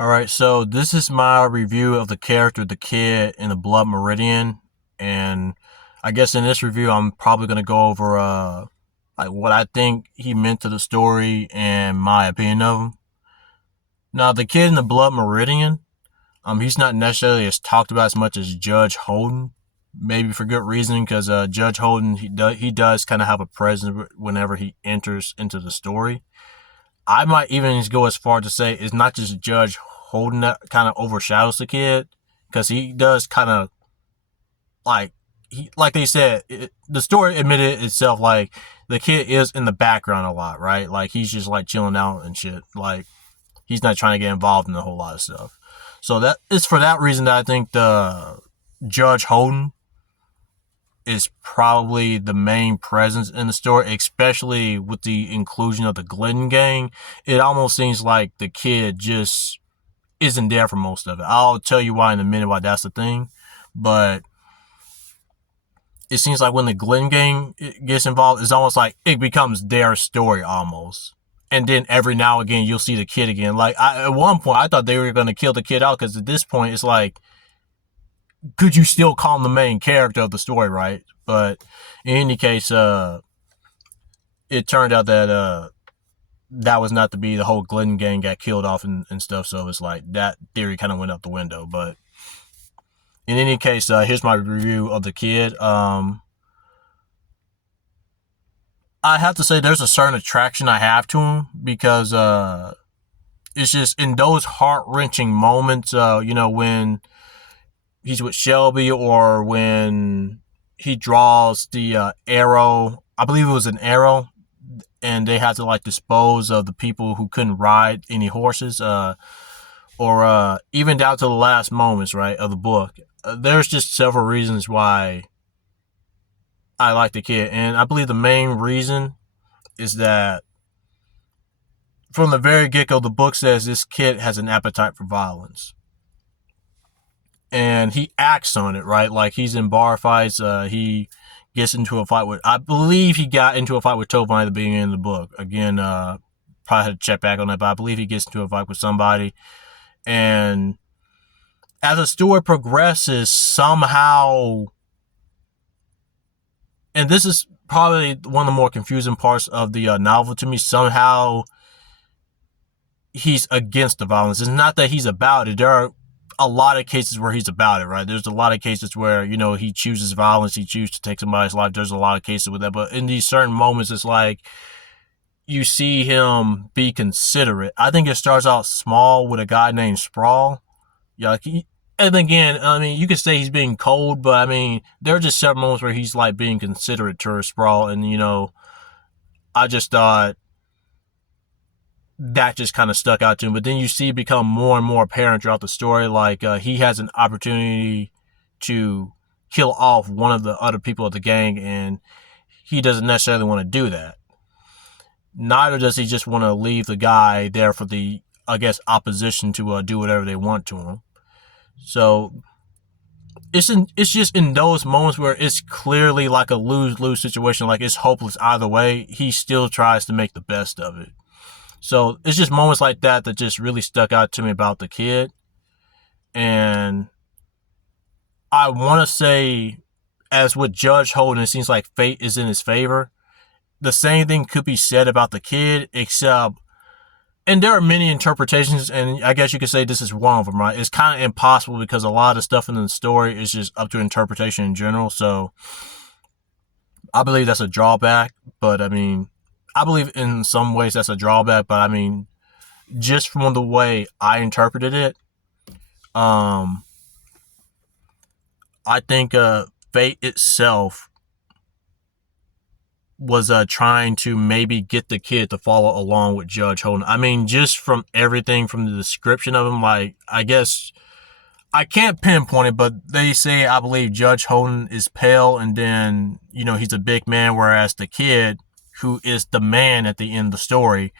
Alright, so this is my review of the character, the kid in the Blood Meridian. And I guess in this review, I'm probably going to go over, like what I think he meant to the story and my opinion of him. Now, the kid in the Blood Meridian, he's not necessarily as talked about as much as Judge Holden. Maybe for good reason, because Judge Holden, he does kind of have a presence whenever he enters into the story. I might even go as far to say it's not just Judge Holden that kind of overshadows the kid, because he does kind of like like they said, the story admitted itself, like the kid is in the background a lot, right? Like he's just like chilling out and shit. Like he's not trying to get involved in a whole lot of stuff. So that it's for that reason that I think the Judge Holden is probably the main presence in the story, especially with the inclusion of the Glanton gang. It almost seems like the kid just isn't there for most of it. I'll tell you why in a minute why that's the thing. But it seems like when the Glenn gang gets involved, it's almost like it becomes their story almost. And then every now and again, you'll see the kid again. Like at one point, I thought they were going to kill the kid out, because at this point, it's like, could you still call him the main character of the story, right? But in any case, it turned out that that was not to be. The whole Glenn gang got killed off and stuff. So it's like that theory kind of went out the window. But in any case, here's my review of the kid. I have to say there's a certain attraction I have to him, because it's just in those heart-wrenching moments, when he's with Shelby, or when he draws the arrow. I believe it was an arrow, and they had to like dispose of the people who couldn't ride any horses, or even down to the last moments, right, of the book. There's just several reasons why I like the kid, and I believe the main reason is that from the very get-go, the book says this kid has an appetite for violence, and he acts on it, right? Like he's in bar fights. He gets into a fight with, I believe he got into a fight with Tovine at the beginning of the book. Again, probably had to check back on that, but I believe he gets into a fight with somebody. And as the story progresses, somehow, and this is probably one of the more confusing parts of the novel to me, somehow he's against the violence. It's not that he's about it. There are a lot of cases where he's about it, right? There's a lot of cases where, he chooses violence, he chooses to take somebody's life. There's a lot of cases with that. But in these certain moments, it's like you see him be considerate. I think it starts out small with a guy named Sprawl. Yeah, and again, I mean, you could say he's being cold, but I mean, there are just several moments where he's like being considerate to Sprawl, and I just thought that just kind of stuck out to him. But then you see it become more and more apparent throughout the story. Like he has an opportunity to kill off one of the other people of the gang, and he doesn't necessarily want to do that. Neither does he just want to leave the guy there for the, I guess, opposition to do whatever they want to him. So it's just in those moments where it's clearly like a lose-lose situation, like it's hopeless either way, he still tries to make the best of it. So it's just moments like that that just really stuck out to me about the kid. And I want to say, as with Judge Holden, it seems like fate is in his favor. The same thing could be said about the kid, except, and there are many interpretations, and I guess you could say this is one of them, right? It's kind of impossible, because a lot of stuff in the story is just up to interpretation in general. So I believe that's a drawback, but I mean, I believe in some ways that's a drawback, but I mean, just from the way I interpreted it, I think fate itself was trying to maybe get the kid to follow along with Judge Holden. I mean, just from everything from the description of him, like, I guess I can't pinpoint it, but they say, I believe Judge Holden is pale, and then, he's a big man, whereas the kid, who is the man at the end of the story,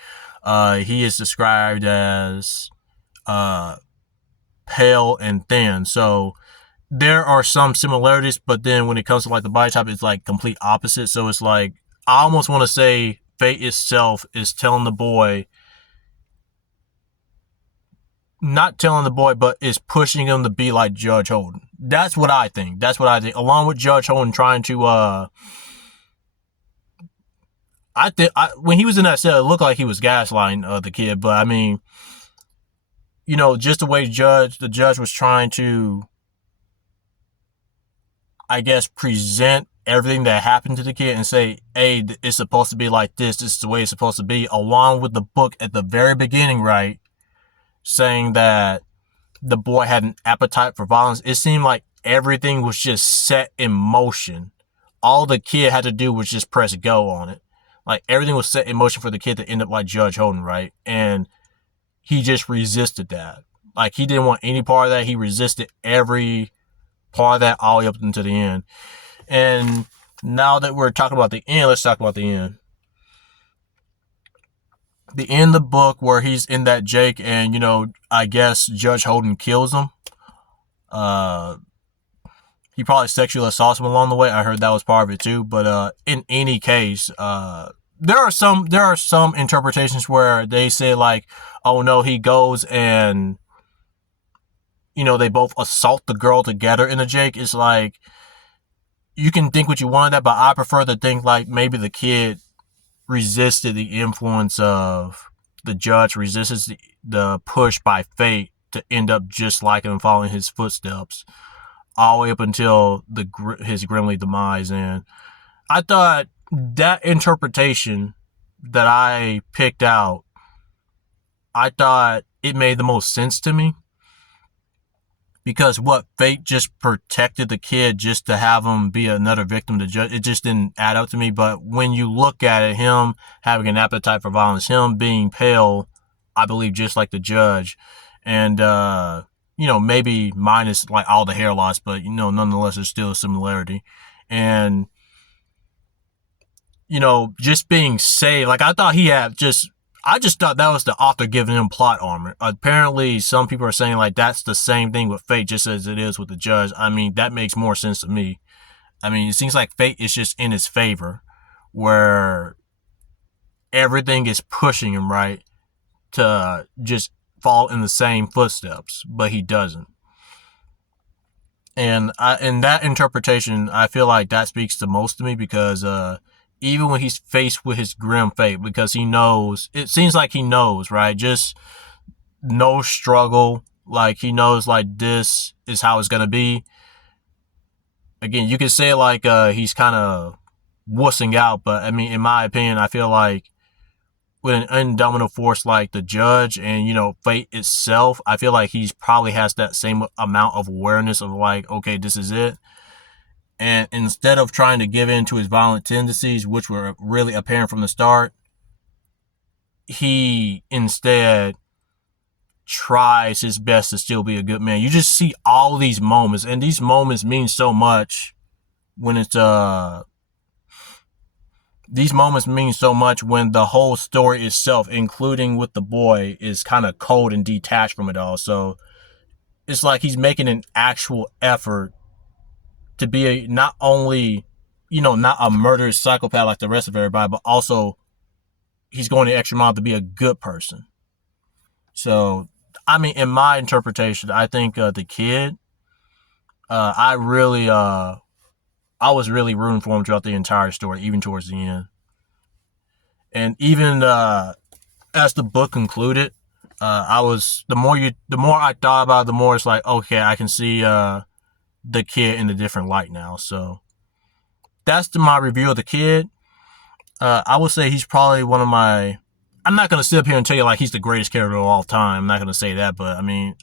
he is described as pale and thin. So there are some similarities, but then when it comes to like the body type, it's like complete opposite. So it's like, I almost want to say fate itself is telling the boy, not telling the boy, but is pushing him to be like Judge Holden. That's what I think. That's what I think. Along with Judge Holden trying to, when he was in that cell, it looked like he was gaslighting the kid. But I mean, just the way the judge was trying to, I guess, present everything that happened to the kid and say, hey, it's supposed to be like this. This is the way it's supposed to be. Along with the book at the very beginning, right? Saying that the boy had an appetite for violence. It seemed like everything was just set in motion. All the kid had to do was just press go on it. Like everything was set in motion for the kid to end up like Judge Holden, right? And he just resisted that. Like he didn't want any part of that. He resisted every part of that all the way up until the end. And now that we're talking about the end, let's talk about the end. The end of the book where he's in that Jake and, I guess Judge Holden kills him. He probably sexually assaults him along the way. I heard that was part of it too. But in any case, there are some interpretations where they say like, oh no, he goes and they both assault the girl together in the Jake. It's like, you can think what you want of that, but I prefer to think like maybe the kid resisted the influence of the judge, resisted the push by fate to end up just like him, following his footsteps all the way up until his grimly demise. And I thought that interpretation that I picked out, I thought it made the most sense to me. Because what, fate just protected the kid just to have him be another victim to judge? It just didn't add up to me. But when you look at it, him having an appetite for violence, him being pale, I believe just like the judge, and maybe minus like all the hair loss, but nonetheless there's still a similarity. And just being saved, like I just thought that was the author giving him plot armor. Apparently, some people are saying like that's the same thing with fate, just as it is with the judge. I mean, that makes more sense to me. I mean, it seems like fate is just in his favor, where everything is pushing him right to just fall in the same footsteps, but he doesn't. And in that interpretation, I feel like that speaks the most to me because even when he's faced with his grim fate, because he knows, it seems like he knows, right? Just no struggle. Like he knows like this is how it's going to be. Again, you could say like he's kind of wussing out, but I mean, in my opinion, I feel like with an indomitable force like the judge and, fate itself, I feel like he's probably has that same amount of awareness of like, okay, this is it. And instead of trying to give in to his violent tendencies, which were really apparent from the start, he instead tries his best to still be a good man. You just see all these moments, and these moments mean so much when it's these moments mean so much when the whole story itself, including with the boy, is kind of cold and detached from it all. So it's like he's making an actual effort to be not only, not a murderous psychopath like the rest of everybody, but also he's going the extra mile to be a good person. So, I mean, in my interpretation, I think the kid, I was really rooting for him throughout the entire story, even towards the end. And even as the book concluded, the more I thought about it, the more it's like, okay, I can see the kid in a different light now. So that's my review of the kid. I would say he's probably one of my, I'm not going to sit up here and tell you like he's the greatest character of all time. I'm not going to say that, but I mean,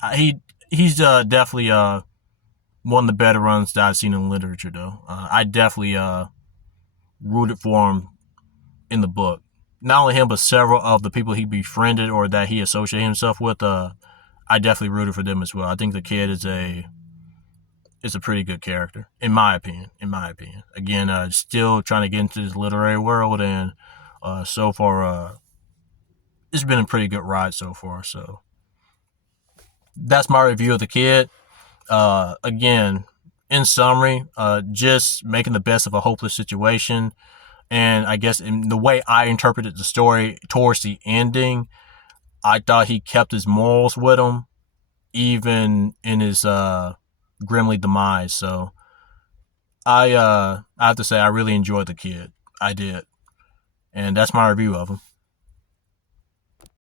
he's definitely one of the better runs that I've seen in literature though. I definitely rooted for him in the book. Not only him, but several of the people he befriended or that he associated himself with, I definitely rooted for them as well. I think the kid is a pretty good character, in my opinion. Again, still trying to get into this literary world, and so far, it's been a pretty good ride so far. So that's my review of the kid. Again, in summary, just making the best of a hopeless situation. And I guess in the way I interpreted the story towards the ending, I thought he kept his morals with him. even in his grimly demise. So I have to say I really enjoyed the kid. I did, and that's my review of him.